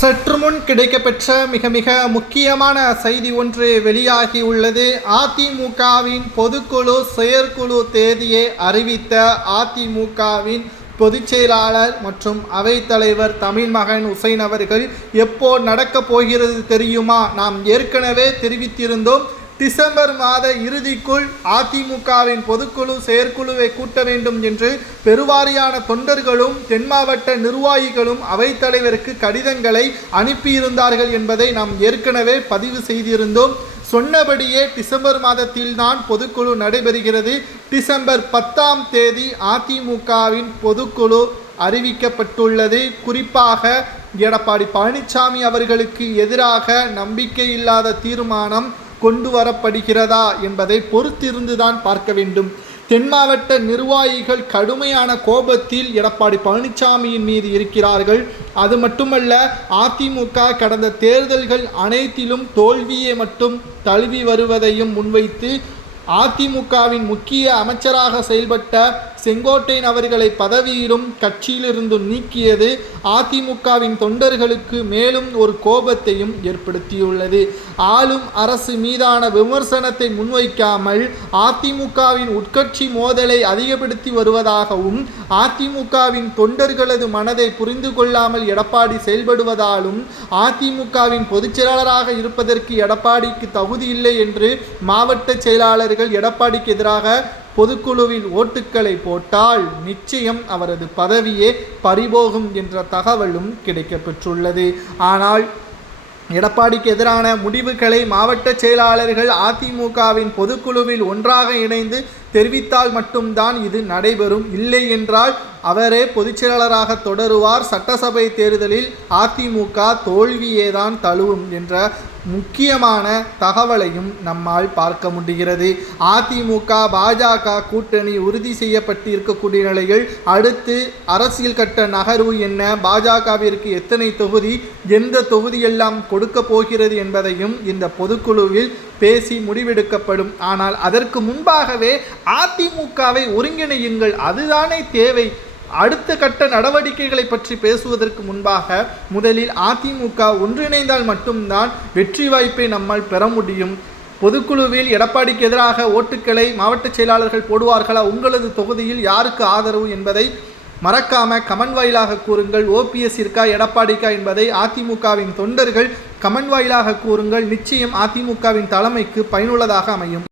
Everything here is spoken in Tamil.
சற்று முன் கிடைக்கப்பெற்ற மிக முக்கியமான செய்தி ஒன்று வெளியாகியுள்ளது. அதிமுகவின் பொதுக்குழு செயற்குழு தேதியை அறிவித்த அதிமுகவின் பொதுச் செயலாளர் மற்றும் அவைத்தலைவர் தமிழ்மகன் உசைன் அவர்கள் எப்போ நடக்கப் போகிறது தெரியுமா? நாம் ஏற்கனவே தெரிவித்திருந்தோம். டிசம்பர் மாத இறுதிக்குள் அதிமுகவின் பொதுக்குழு செயற்குழுவை கூட்ட வேண்டும் என்று பெருவாரியான தொண்டர்களும் தென் மாவட்ட நிர்வாகிகளும் அவைத்தலைவருக்கு கடிதங்களை அனுப்பியிருந்தார்கள் என்பதை நாம் ஏற்கனவே பதிவு செய்திருந்தோம். சொன்னபடியே டிசம்பர் மாதத்தில்தான் பொதுக்குழு நடைபெறுகிறது. டிசம்பர் 10ஆம் தேதி அதிமுகவின் பொதுக்குழு அறிவிக்கப்பட்டுள்ளது. குறிப்பாக எடப்பாடி பழனிசாமி அவர்களுக்கு எதிராக நம்பிக்கையில்லாத தீர்மானம் கொண்டு வரப்படுகிறதா என்பதை பொறுத்திருந்துதான் பார்க்க வேண்டும். தென் மாவட்ட நிர்வாகிகள் கடுமையான கோபத்தில் எடப்பாடி பழனிசாமியின் மீது இருக்கிறார்கள். அது மட்டுமல்ல, அதிமுக கடந்த தேர்தல்கள் அனைத்திலும் தோல்வியை மட்டும் தழுவி வருவதையும் முன்வைத்து அதிமுகவின் முக்கிய அமைச்சராக செயல்பட்ட செங்கோட்டையன் அவர்களை பதவியிலும் கட்சியிலிருந்து நீக்கியது அதிமுகவின் தொண்டர்களுக்கு மேலும் ஒரு கோபத்தையும் ஏற்படுத்தியுள்ளது. ஆளும் அரசு மீதான விமர்சனத்தை முன்வைக்காமல் அதிமுகவின் உட்கட்சி மோதலை அதிகப்படுத்தி வருவதாகவும் அதிமுகவின் தொண்டர்களது மனதை புரிந்து கொள்ளாமல் எடப்பாடி செயல்படுவதாலும் அதிமுகவின் பொதுச் செயலாளராக இருப்பதற்கு எடப்பாடிக்கு தகுதி இல்லை என்று மாவட்ட செயலாளர்கள் எடப்பாடிக்கு எதிராக பொதுக்குழுவில் ஓட்டுக்களை போட்டால் நிச்சயம் அவரது பதவியே பறிபோகும் என்ற தகவலும் கிடைக்கப்பெற்றுள்ளது. ஆனால் எடப்பாடிக்கு எதிரான முடிவுகளை மாவட்ட செயலாளர்கள் அதிமுகவின் பொதுக்குழுவில் ஒன்றாக இணைந்து தெரிவித்தால் மட்டும்தான் இது நடைபெறும். இல்லை என்றால் அவரே பொதுச் செயலாளராக தொடருவார். சட்டசபை தேர்தலில் அதிமுக தோல்வியேதான் தழுவும் என்ற முக்கியமான தகவலையும் நம்மால் பார்க்க முடிகிறது. அதிமுக பாஜக கூட்டணி உறுதி செய்யப்பட்டு இருக்கக்கூடிய நிலையில் அடுத்து அரசியல் கட்ட நகர்வு என்ன, பாஜகவிற்கு எத்தனை தொகுதி, எந்த தொகுதியெல்லாம் கொடுக்க போகிறது என்பதையும் இந்த பொதுக்குழுவில் பேசி முடிவெடுக்கப்படும். ஆனால் அதற்கு முன்பாகவே அதிமுகவை ஒருங்கிணையுங்கள், அதுதானே தேவை. அடுத்த கட்ட நடவடிக்கைகளை பற்றி பேசுவதற்கு முன்பாக முதலில் அதிமுக ஒன்றிணைந்தால் மட்டும்தான் வெற்றி வாய்ப்பை நம்மால் பெற முடியும். பொதுக்குழுவில் எடப்பாடிக்கு எதிராக ஓட்டுக்களை மாவட்ட செயலாளர்கள் போடுவார்களா? உங்களது தொகுதியில் யாருக்கு ஆதரவு என்பதை மறக்காம கமெண்ட் வாயிலாக கூறுங்கள். ஓபிஎஸ் இருக்கா, எடப்பாடிக்கா என்பதை அதிமுகவின் தொண்டர்கள் கமெண்ட் வாயிலாக கூறுங்கள். நிச்சயம் அதிமுகவின் தலைமைக்கு பயனுள்ளதாக அமையும்.